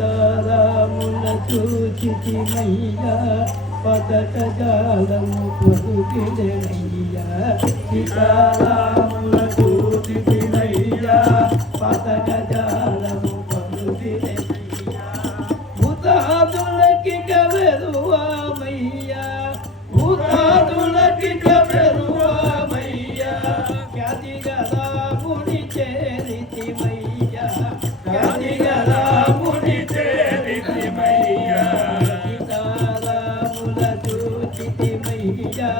సీతారాముల చూచితిమయ్యా పదక జాలము పలుకిడెనయ్యా సీతారాముల చూచితిమయ్యా పదక జాలము పలుకిడెనయ్యా భూతాదులకి కవెరువామయ్యా భూతాదులకి కవెరువామయ్యా ఖ్యాతిగా రాముని చేరితిమయ్యా ఖ్యాతిగా రాముని చేరితిమయ్యా సీతారాముల చూచితిమయ్యా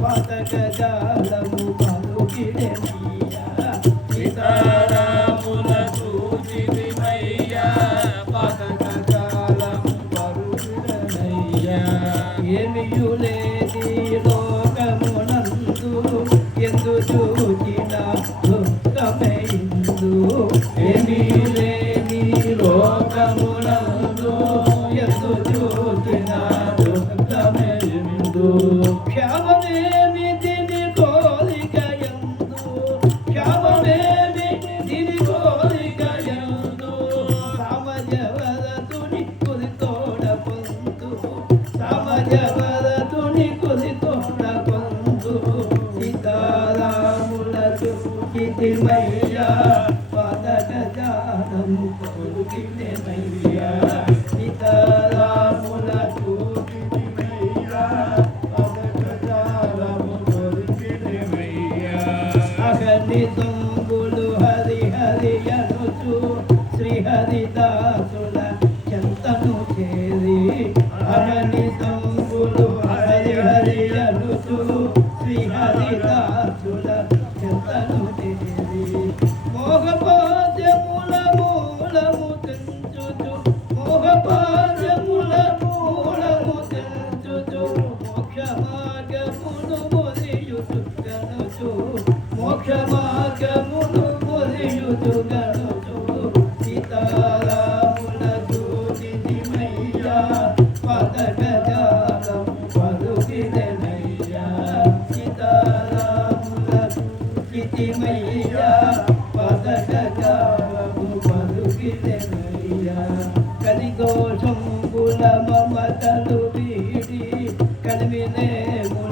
పదక జాలము పలుకిడెనయ్యా సీతారాముల చూచితిమయ్యా పదక జాలము పలుకిడెనయ్యా ఏమియులేది లోకమునందు ఎందు చూచినా దుఃఖమే ఇందు ఏమిలేని లోకమునందు ఎందు చూచినా దుఃఖమే ఇందు క్షమమేమి దిని కోరిక ఎందు క్షమమేమి దిని కోరిక ఎందు సామజవరతుని కురితోడ పొందు సామజవరతుని కురితోడ పొందు సీతారాముల చూచితిమయ్యా పదక జాలము పలుకిడెనయ్యా సీతారాముల చూచితిమయ్యా పదక జాలము పలుకిడెనయ్యా అహని తంబులు హరి హరి అనుచు శ్రీహరిదాసుల చెంతను చేరి అహని తంబులు హరి హరి అనుచు శ్రీహరిదాసుల చెంతను చేరి మోహపాద్యముల మూలము తెంచుచు మోహపాద్యముల మూలము తెంచుచు మోక్ష మార్గమును మొరియుచు గనుచు మోక్ష మార్గమును మొరియుచు గనుచు సీతారాముల చూచితిమయ్యా పదక జాలము పలుకిడెనయ్యా సీతారాముల చూచితిమయ్యా పదక జాలము పలుకిడెనయ్యా కలిదోషంబుల మమతలు వీడి కలిమినేము